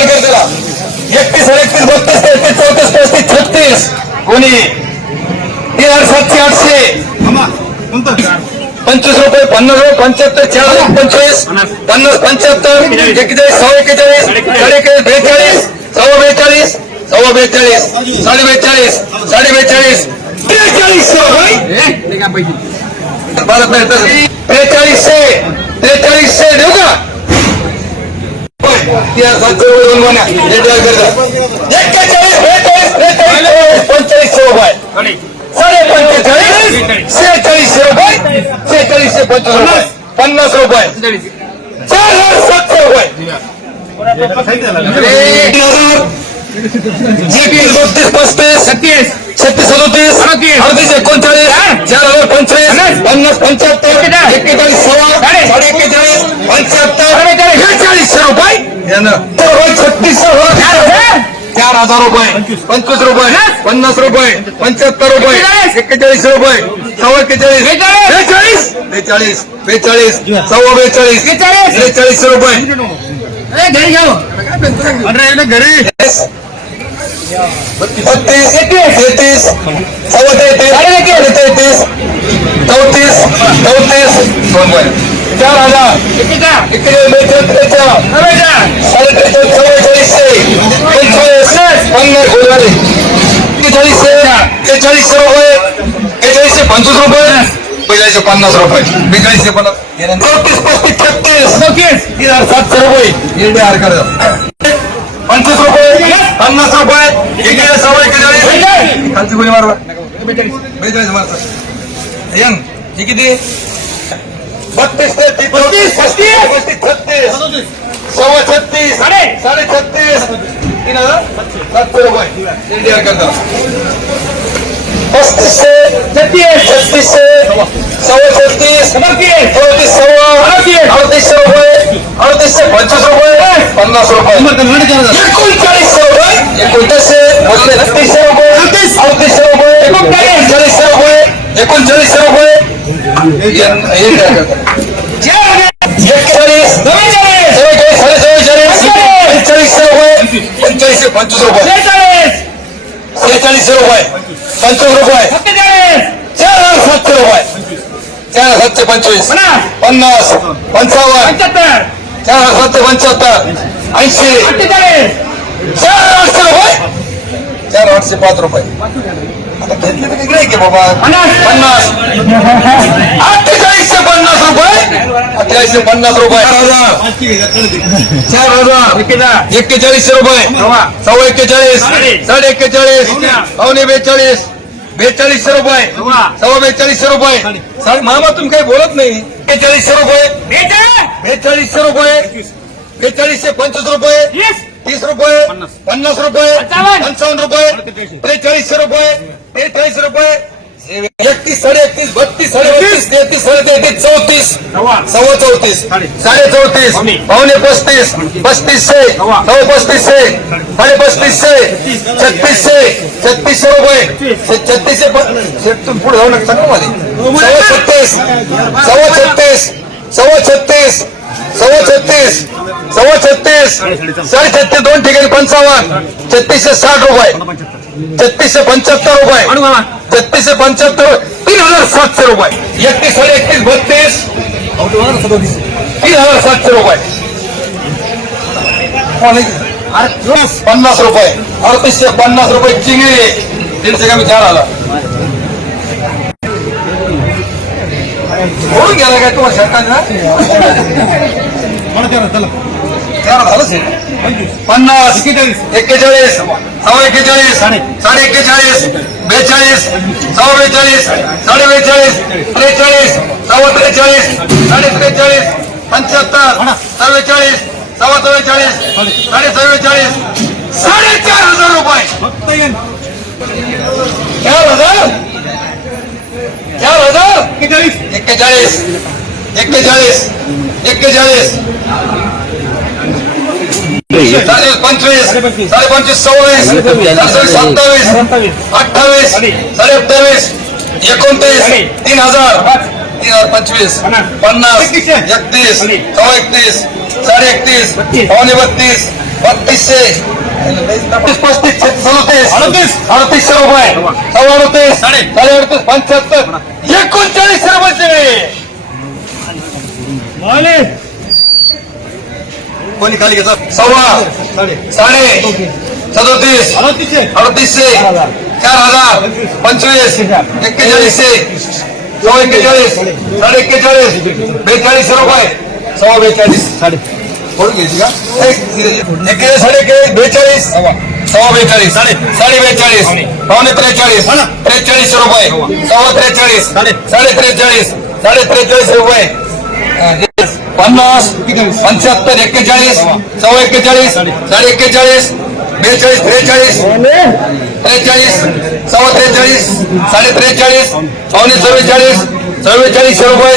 एकतीस एकतीस बत्तीस तेहतीस चौतीस पस्तीस छत्तीस कोणी तीन हज़ार सातशे आठशे पंचवीस रुपये पन्नास रुपये पंच्याहत्तर चार पंचवीस पन्नास पंच्याहत्तर एक्केचाळीस सव्वा एक्केचाळीस साडे एक्केचाळीस बेचाळीस सव्वा बेचाळीस सव्वा बेचाळीस साडे बेचाळीस साडे बेचाळीस त्रेचाळीसशे भारत. त्रेचाळीसशे त्रेचाळीसशे देऊ का रुपये दोन महिन्या. हे द्या पंचेचाळीसशे रुपये साडे पंचेचाळीस शेहेचाळीसशे रुपये शेहेचाळीसशे पंचवीस रुपये पन्नास। रुपये चार हज़ार सातशे रुपये बत्तीस पस्तीस छत्तीस। छत्तीस सदोतीस अडतीस। एकोणचाळीस चार हज़ार पंचवीस पन्नास। पंच्याहत्तर एक्केचाळीस सव्वा साडे एक्केचाळीस पंच्याहत्तर रुपये चार हज़ार? रुपये पंचवीस रुपये पन्नास रुपये पंच्याहत्तर रुपये एक्केचाळीस रुपये सव्वा एक्केचाळीस बेचाळीस बेचाळीस बेचाळीस सव्वा बेचाळीस बेचाळीसशे रुपये घरी बत्तीस तेहतीस सव्वा तेहतीस तेहतीस. चौतीस चौतीस चार हज़ार. बेचाळीस त्रेचाळीस साडे त्रेचाळीस चव्वेचाळीसशे पंचेचाळीस पन्नास बोलवाले एक्केचाळीसशे बेचाळीसशे रुपये बेचाळीसशे पंचवीस रुपये? बेचाळीसशे पन्नास रुपये. बेचाळीसशे पन्नास चौतीस पस्तीस छत्तीस तीन हज़ार सातशे रुपये. निर्णय हार करा. पंचवीस रुपये. पन्नास रुपये. एकेचाळीस सव्वा एकेचाळीस खालची गोळी मारवा बेचाळीस मारतात यंग हे किती? बत्तीस तेहतीस चौतीस पस्तीस. पस्तीस. छत्तीस. सव्वा छत्तीस. साडे. छत्तीस. तीन हज़ार सातशे रुपये. निर्णय हार करता. पस्तीसशे छत्तीस. सव्वा छत्तीस चौतीस सव्वा अडतीसशे रुपये अडतीसशे पंचवीस रुपये. पन्नास रुपये. एकोणचाळीसशे रुपये एकोणतीसशे छत्तीसशे रुपये. अडतीसशे रुपये. एकोणचाळीसशे रुपये. एकोणचाळीसशे रुपये. एन- काय करता? एक्केचाळीस चव्वेचाळीस साडे पंचेचाळीसशे रुपये. पंचेचाळीसशे पंचवीस रुपये. सेहेचाळीसशे रुपये. पंचवीस रुपये. चार हज़ार सातशे रुपये. चार सातशे पंचवीस. पन्नास. पंचावन्न. चार सातशे पंच्याहत्तर. ऐंशी. चार आठशे रुपये. चार आठशे पाच रुपये. आता घेतले तर वेगळे की बाबा? पन्नास. अठ्ठेचाळीसशे पन्नास रुपये. अठ्ठेचाळीसशे पन्नास रुपये. चार हज़ार. चार हज़ार. एक्केचाळीसशे रुपये. सव्वा एक्केचाळीस. साडे एक्केचाळीस. पावणे बेचाळीस. बेचाळीसशे रुपये. सवा बेचाळीसशे रुपये. मामा तुम्ही काही बोलत नहीं. बेचाळीसशे रुपये. बेचाळीसशे रुपये. बेचाळीसशे पंच रुपये. तीस? रुपये. पन्ना रुपये. पंचावन रुपये. त्रेचाळीसशे रुपये. त्रेचाळीस रुपये. एकतीस साडे एकतीस बत्तीस साडे बत्तीस तेहतीस साडे तेहतीस चौतीस सव्वा चौतीस साडे चौतीस पावणे पस्तीस पस्तीसशे सव्वा पस्तीसशे साडे पस्तीसशे छत्तीसशे छत्तीसशे रुपये. छत्तीसशे पुढे जाऊ नका सांगा मध्ये सव्वा छत्तीस सव्वा छत्तीस सव्वा छत्तीस सव्वा छत्तीस सव्वा छत्तीस साडे छत्तीस दोन ठिकाणी पंचावन्न छत्तीसशे साठ रुपये. छत्तीसशे पंच्याहत्तर रुपये छत्तीसशे पंच्याहत्तर तीन हज़ार सातशे रुपये एकतीस साडे एकतीस बत्तीस। तीन हज़ार सातशे रुपये पन्नास रुपये अडतीसशे पन्नास रुपये चिंगळी दीडशे कमी चार आला। म्हणून गेला काय तुम्हाला झालंच आहे. पन्नास. एक्केचाळीस. सव्वा एक्केचाळीस. साडे एक्केचाळीस. बेचाळीस. सव्वा बेचाळीस. साडे बेचाळीस. त्रेचाळीस. सव्वा त्रेचाळीस. साडे त्रेचाळीस. पंच्याहत्तर. चव्वेचाळीस सव्वा चव्वेचाळीस. साडे चव्वेचाळीस. साडेचार हजार रुपये. चार हजार? चार हजार? एक्केचाळीस. एक्केचाळीस. एक्केचाळीस. साडे पंचवीस साडे पंचवीस सव्वीस. सत्तावीस. अठ्ठावीस. साडे अठ्ठावीस एकोणतीस. तीन हजार. तीन हजार पंचवीस. पन्नास. एकतीस. सव्वा एकतीस साडे एकतीस पावणे बत्तीस. बत्तीसशे. पस्तीस. सदोतीस. अडतीस. अडतीसशे रुपये. सव्वा अडतीस साडे. अडतीस पंच्याहत्तर. एकोणचाळीस रुपये साडे सदोतीस अडतीसशे चार हज़ार। पंचवीस। सव्वा बेचाळीस साडे बोलून घ्यायची का साडे त्रेचाळीस साडे त्रेचाळीस रुपये पन्नास पंच्याहत्तर एक्केचाळीस सव्वा एक्केचाळीस साडे एक्केचाळीस बेचाळीस त्रेचाळीस त्रेचाळीस सव्वा त्रेचाळीस साडे त्रेचाळीस पावणे चव्वेचाळीस चव्वेचाळीस रुपये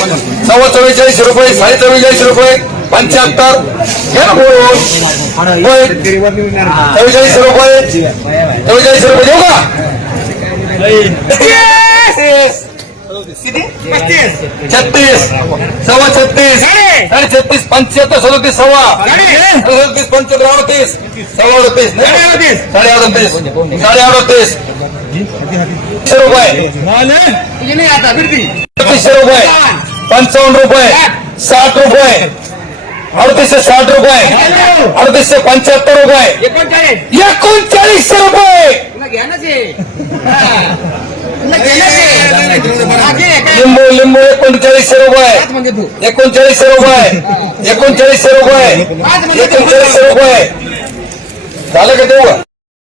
सव्वा चव्वेचाळीस रुपये साडे चव्वेचाळीस रुपये पंच्याहत्तर घ्या ना बोल. होय. चव्वेचाळीस रुपये चव्वेचाळीस रुपये देऊ का छत्तीस। सव्वा छत्तीस। साडे छत्तीस पंच्याहत्तर सदोतीस सव्वा सदोतीस पंच्याहत्तर अडतीस। सव्वा अडतीस। साडे अडतीस। साडे अडतीस। रुपये। अडतीसशे रुपये। पंचावन्न रुपये। साठ रुपये। अडतीसशे साठ रुपये। अडतीसशे पंच्याहत्तर रुपये। एकोणचाळीसशे रुपये। लिंबू लिंबू एकोणचाळीसशे रुपये. एकोणचाळीसशे रुपये. एकोणचाळीसशे रुपये. एकोणचाळीसशे रुपये. झालं का तेव्हा